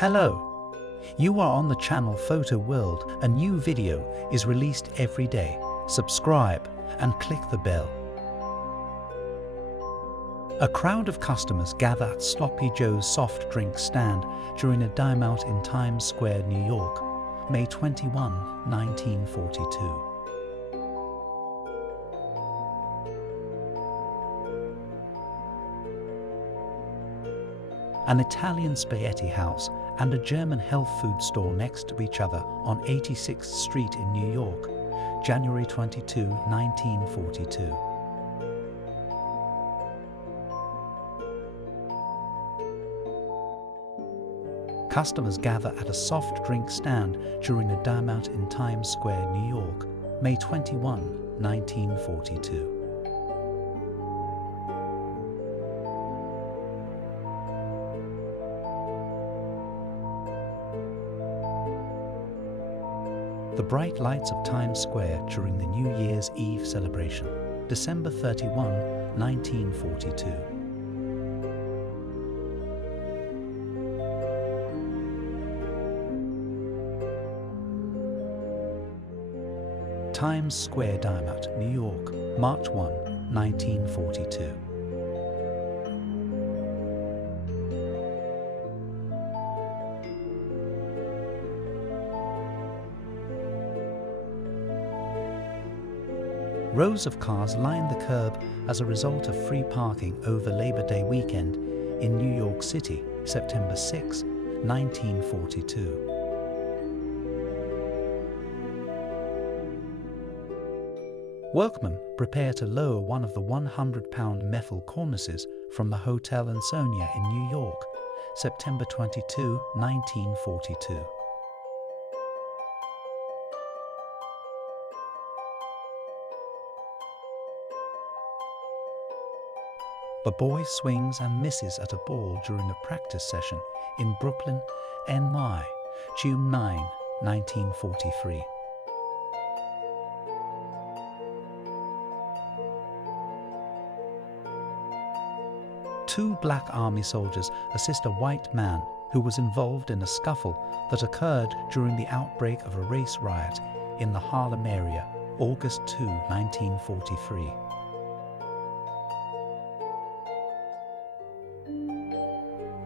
Hello, you are on the channel Photo World. A new video is released every day. Subscribe and click the bell. A crowd of customers gather at Sloppy Joe's soft drink stand during a dime out in Times Square, New York, May 21, 1942. An Italian spaghetti house and a German health food store next to each other on 86th Street in New York, January 22, 1942. Customers gather at a soft drink stand during a dime out in Times Square, New York, May 21, 1942. The bright lights of Times Square during the New Year's Eve celebration, December 31, 1942. Times Square dime out, New York, March 1, 1942. Rows of cars line the curb as a result of free parking over Labor Day weekend in New York City, September 6, 1942. Workmen prepare to lower one of the 100-pound metal cornices from the Hotel Ansonia in New York, September 22, 1942. A boy swings and misses at a ball during a practice session in Brooklyn, NY, June 9, 1943. Two black army soldiers assist a white man who was involved in a scuffle that occurred during the outbreak of a race riot in the Harlem area, August 2, 1943.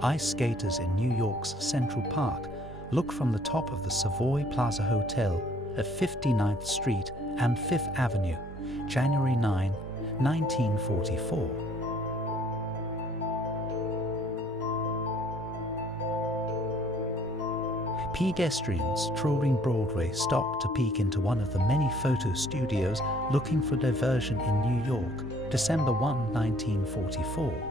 Ice skaters in New York's Central Park look from the top of the Savoy Plaza Hotel at 59th Street and 5th Avenue, January 9, 1944. Pedestrians touring Broadway stop to peek into one of the many photo studios looking for diversion in New York, December 1, 1944.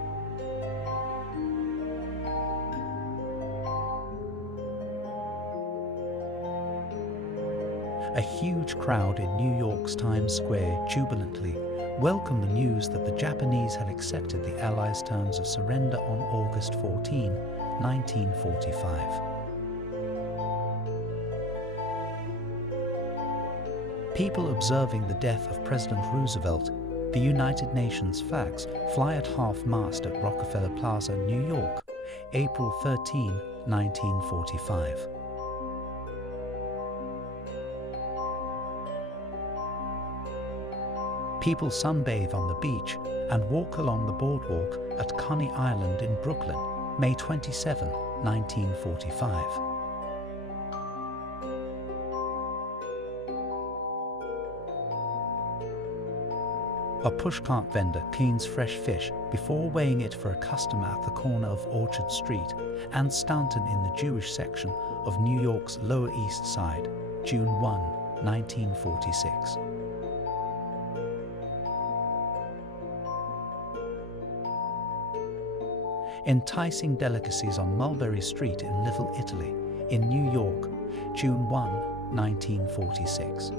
A huge crowd in New York's Times Square jubilantly welcomed the news that the Japanese had accepted the Allies' terms of surrender on August 14, 1945. People observing the death of President Roosevelt, the United Nations flags fly at half-mast at Rockefeller Plaza, New York, April 13, 1945. People sunbathe on the beach and walk along the boardwalk at Coney Island in Brooklyn, May 27, 1945. A pushcart vendor cleans fresh fish before weighing it for a customer at the corner of Orchard Street and Staunton in the Jewish section of New York's Lower East Side, June 1, 1946. Enticing delicacies on Mulberry Street in Little Italy, in New York, June 1, 1946.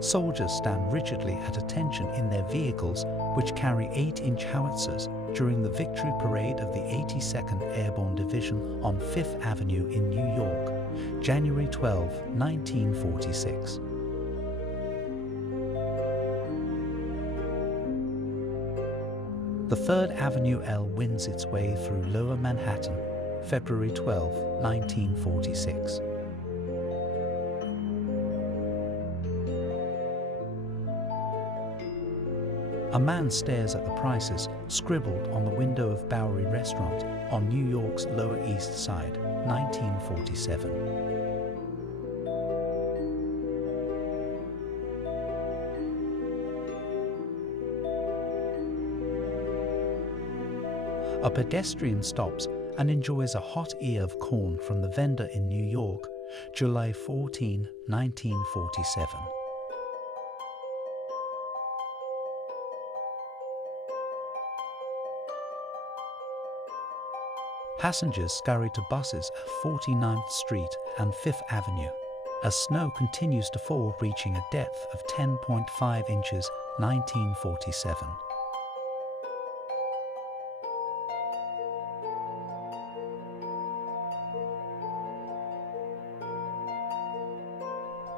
Soldiers stand rigidly at attention in their vehicles, which carry 8-inch howitzers, during the victory parade of the 82nd Airborne Division on 5th Avenue in New York, January 12, 1946. The 3rd Avenue L wins its way through Lower Manhattan, February 12, 1946. A man stares at the prices scribbled on the window of Bowery Restaurant on New York's Lower East Side, 1947. A pedestrian stops and enjoys a hot ear of corn from the vendor in New York, July 14, 1947. Passengers scurry to buses at 49th Street and 5th Avenue, as snow continues to fall, reaching a depth of 10.5 inches, 1947.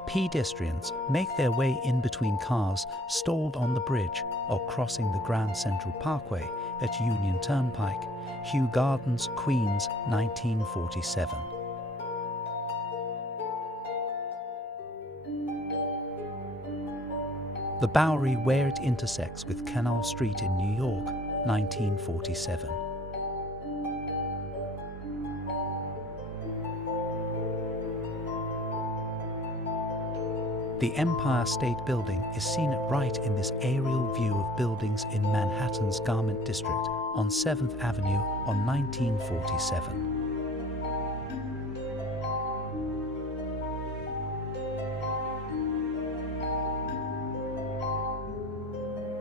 Pedestrians make their way in between cars stalled on the bridge or crossing the Grand Central Parkway at Union Turnpike, Kew Gardens, Queens, 1947. The Bowery where it intersects with Canal Street in New York, 1947. The Empire State Building is seen right in this aerial view of buildings in Manhattan's Garment District on 7th Avenue on 1947.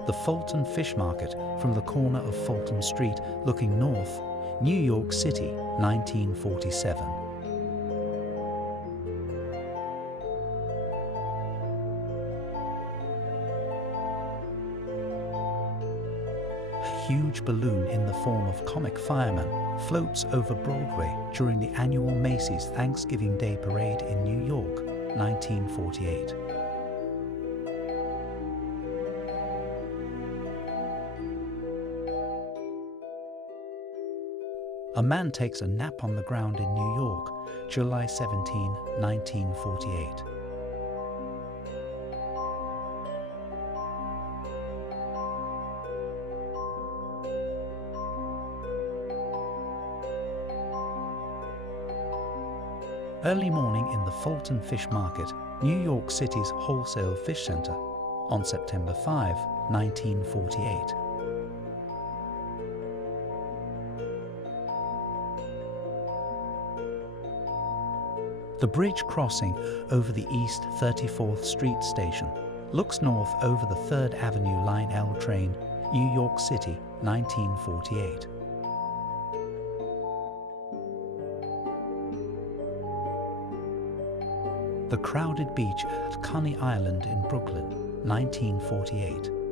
The Fulton Fish Market from the corner of Fulton Street looking north, New York City, 1947. A huge balloon in the form of comic fireman floats over Broadway during the annual Macy's Thanksgiving Day Parade in New York, 1948. A man takes a nap on the ground in New York, July 17, 1948. Early morning in the Fulton Fish Market, New York City's wholesale fish center, on September 5, 1948. The bridge crossing over the East 34th Street station looks north over the 3rd Avenue Line L train, New York City, 1948. The crowded beach at Coney Island in Brooklyn, 1948.